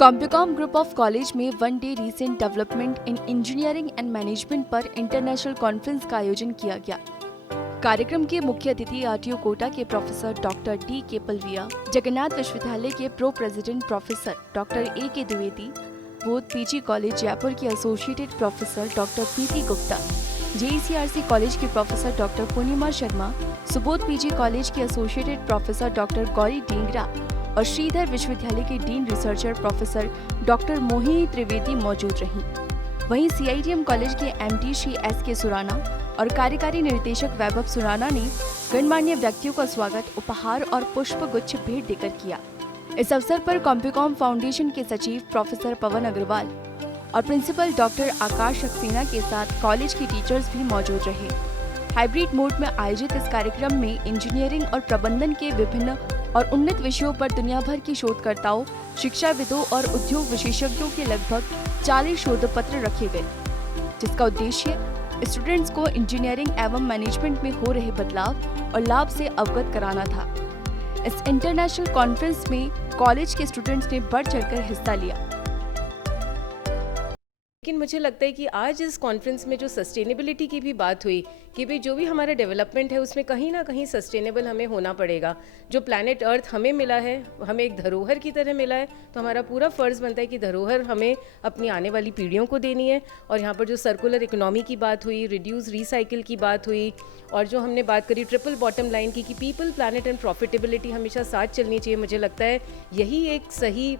कॉम्पिकॉम group of college में one day recent development in engineering and management पर international conference का आयोजन किया गया। कार्यक्रम के मुख्य अतिथि आरटीयू कोटा के प्रोफेसर डॉक्टर डी केपलविया, जगन्नाथ विश्वविद्यालय के pro president professor doctor A के द्विवेदी, बोध पीजी कॉलेज जयपुर के एसोसिएटेड प्रोफेसर डॉक्टर प्रीति गुप्ता, जेईसीआरसी कॉलेज की प्रोफेसर डॉक्टर पूर्णिमा शर्मा, सुबोध पीजी कॉलेज के associated professor doctor Gauri Dhingra और श्रीधर विश्वविद्यालय के dean researcher professor doctor Mohini Trivedi मौजूद रहीं। वहीं सीआईटीएम कॉलेज के एमडी श्री एस के सुराना और कार्यकारी निर्देशक वैभव सुराना ने गणमान्य व्यक्तियों का स्वागत उपहार और पुष्प गुच्छ भेंट देकर किया। इस अवसर पर कॉम्पिकॉम फाउंडेशन के सचिव प्रोफेसर पवन अग्रवाल और प्रिंसिपल डॉक्टर आकाश सक्सेना के साथ कॉलेज के टीचर्स भी मौजूद रहे। हाइब्रिड मोड में आयोजित इस कार्यक्रम में इंजीनियरिंग और प्रबंधन के विभिन्न और उन्नत विषयों पर दुनिया भर की शोधकर्ताओं, शिक्षाविदों और उद्योग विशेषज्ञों के लगभग 40 शोध पत्र रखे गए, जिसका उद्देश्य स्टूडेंट्स को इंजीनियरिंग एवं मैनेजमेंट में हो रहे बदलाव और लाभ से अवगत कराना था। इस इंटरनेशनल कॉन्फ्रेंस में कॉलेज के स्टूडेंट्स ने बढ़ चढ़कर हिस्सा लिया। लेकिन मुझे लगता है कि आज इस कॉन्फ्रेंस में जो सस्टेनेबिलिटी की भी बात हुई कि भाई जो भी हमारा डेवलपमेंट है उसमें कहीं ना कहीं सस्टेनेबल हमें होना पड़ेगा। जो प्लैनेट अर्थ हमें मिला है, हमें एक धरोहर की तरह मिला है, तो हमारा पूरा फ़र्ज़ बनता है कि धरोहर हमें अपनी आने वाली पीढ़ियों को देनी है। और यहाँ पर जो सर्कुलर इकोनॉमी की बात हुई, रिड्यूस रिसाइकिल की बात हुई, और जो हमने बात करी ट्रिपल बॉटम लाइन की कि पीपल, प्लैनेट एंड प्रॉफिटेबिलिटी हमेशा साथ चलनी चाहिए। मुझे लगता है यही एक सही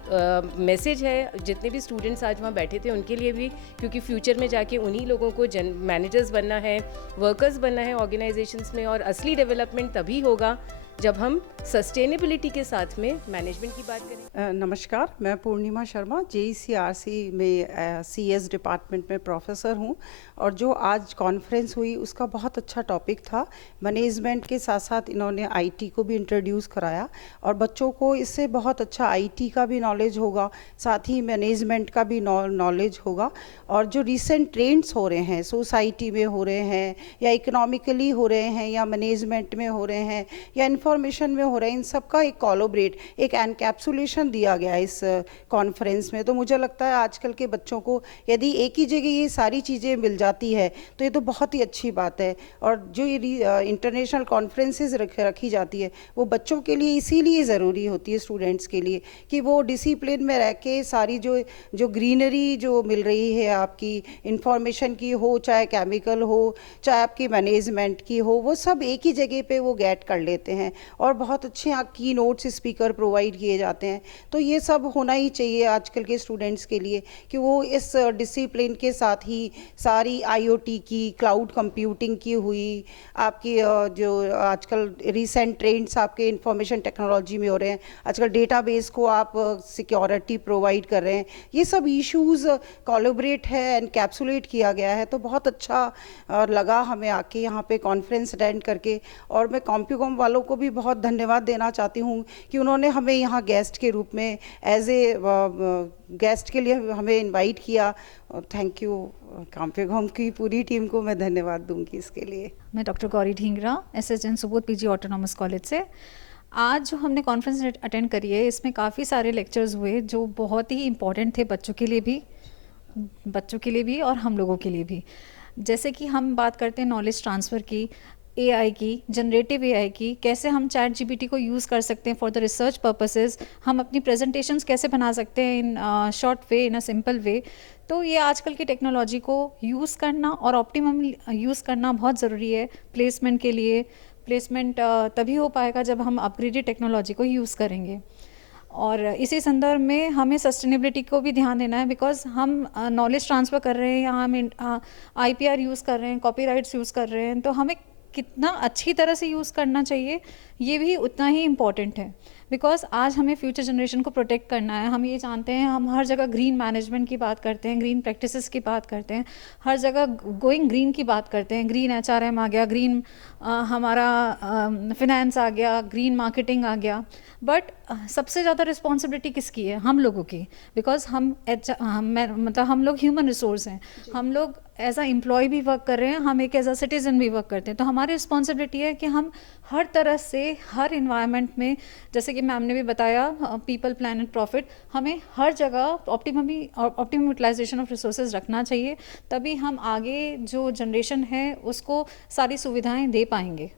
मैसेज है जितने भी स्टूडेंट्स आज वहाँ बैठे थे उनके लिए भी, क्योंकि फ्यूचर में जाके उन्हीं लोगों को मैनेजर्स बनना है, वर्कर्स बनना है ऑर्गेनाइजेशंस में। और असली डेवलपमेंट तभी होगा जब हम सस्टेनेबिलिटी के साथ में मैनेजमेंट की बात करें। नमस्कार, मैं पूर्णिमा शर्मा जेईसीआरसी में सीएस डिपार्टमेंट में प्रोफेसर हूं। और जो आज कॉन्फ्रेंस हुई उसका बहुत अच्छा टॉपिक था। मैनेजमेंट के साथ साथ इन्होंने आईटी को भी इंट्रोड्यूस कराया और बच्चों को इससे बहुत अच्छा आईटी का भी नॉलेज होगा, साथ ही मैनेजमेंट का भी नॉलेज होगा। और जो रिसेंट ट्रेंड्स हो रहे हैं, सोसाइटी में हो रहे हैं या इकोनॉमिकली हो रहे हैं या मैनेजमेंट में हो रहे हैं या इन्फॉर्मेशन में हो रहे हैं, इन सब का एक कोलैबोरेट, एक एनकैप्सुलेशन दिया गया इस कॉन्फ्रेंस में। तो मुझे लगता है आजकल के बच्चों को यदि एक ही जगह ये सारी चीज़ें मिल जाती है तो ये तो बहुत ही अच्छी बात है। और जो ये इंटरनेशनल कॉन्फ्रेंसेस रखी जाती है वो बच्चों के लिए इसीलिए ज़रूरी होती है, स्टूडेंट्स के लिए, कि वो डिसिप्लिन में रह के सारी जो ग्रीनरी जो मिल रही है आपकी इंफॉर्मेशन की हो, चाहे केमिकल हो, चाहे आपकी मैनेजमेंट की हो, वो सब एक ही जगह पे वो गेट कर लेते हैं। और बहुत अच्छे यहाँ की नोट्स स्पीकर प्रोवाइड किए जाते हैं। तो ये सब होना ही चाहिए आजकल के स्टूडेंट्स के लिए कि वो इस डिसिप्लिन के साथ ही सारी आईओटी की, क्लाउड कंप्यूटिंग की हुई, आपकी जो आजकल रिसेंट ट्रेंड्स आपके इंफॉर्मेशन टेक्नोलॉजी में हो रहे हैं, आजकल डेटाबेस को आप सिक्योरिटी प्रोवाइड कर रहे हैं, ये सब इश्यूज़ कोलैबोरेट है, एनकैप्सुलेट किया गया है। तो बहुत अच्छा लगा हमें आके यहाँ पे कॉन्फ्रेंस अटेंड करके। और मैं कॉम्पिकॉम वालों को भी बहुत धन्यवाद देना चाहती हूँ कि उन्होंने हमें यहाँ गेस्ट के रूप में एज ए गेस्ट के लिए हमें इनवाइट किया। थैंक यू, कॉम्पिकॉम की पूरी टीम को मैं धन्यवाद दूंगी इसके लिए। मैं doctor Gauri Dhingra, SHN Subodh PG autonomous college से। आज जो हमने कॉन्फ्रेंस अटेंड करी है इसमें काफ़ी सारे लेक्चर्स हुए जो बहुत ही इम्पॉर्टेंट थे बच्चों के लिए भी और हम लोगों के लिए भी। जैसे कि हम बात करते हैं नॉलेज ट्रांसफ़र की, एआई की, जनरेटिव एआई की, कैसे हम चैट जीपीटी को यूज़ कर सकते हैं फॉर द रिसर्च पर्पसेस, हम अपनी प्रेजेंटेशंस कैसे बना सकते हैं in short way, in a simple way. तो ये आजकल की टेक्नोलॉजी को यूज़ करना और ऑप्टिमम यूज़ करना बहुत ज़रूरी है प्लेसमेंट के लिए। प्लेसमेंट तभी हो पाएगा जब हम अपग्रेडेड टेक्नोलॉजी को यूज़ करेंगे। और इसी संदर्भ में हमें सस्टेनेबिलिटी को भी ध्यान देना है, बिकॉज हम नॉलेज ट्रांसफ़र कर रहे हैं या हम आईपीआर यूज़ कर रहे हैं, कॉपीराइट्स यूज़ कर रहे हैं, तो हमें कितना अच्छी तरह से यूज़ करना चाहिए ये भी उतना ही इम्पॉर्टेंट है। बिकॉज आज हमें फ्यूचर जनरेशन को प्रोटेक्ट करना है। हम ये जानते हैं, हम हर जगह ग्रीन मैनेजमेंट की बात करते हैं, ग्रीन प्रैक्टिसेस की बात करते हैं, हर जगह गोइंग ग्रीन की बात करते हैं। ग्रीन एचआरएम आ गया, ग्रीन हमारा फिनेंस आ गया, ग्रीन मार्केटिंग आ गया। बट सबसे ज़्यादा रिस्पॉन्सिबिलिटी किसकी है? हम लोगों की। बिकॉज हम लोग ह्यूमन रिसोर्स हैं, हम लोग एज अ एम्प्लॉय भी वर्क कर रहे हैं, हम एक एज अ सिटीज़न भी वर्क करते हैं। तो हमारी रिस्पॉन्सिबिलिटी है कि हम हर तरह से हर इन्वायरमेंट में, जैसे कि मैम ने भी बताया, पीपल प्लैनेट प्रॉफिट, हमें हर जगह ऑप्टिमम यूटिलाइजेशन ऑफ रिसोर्सेज रखना चाहिए, तभी हम आगे जो जनरेशन है उसको सारी सुविधाएं दे पाएंगे।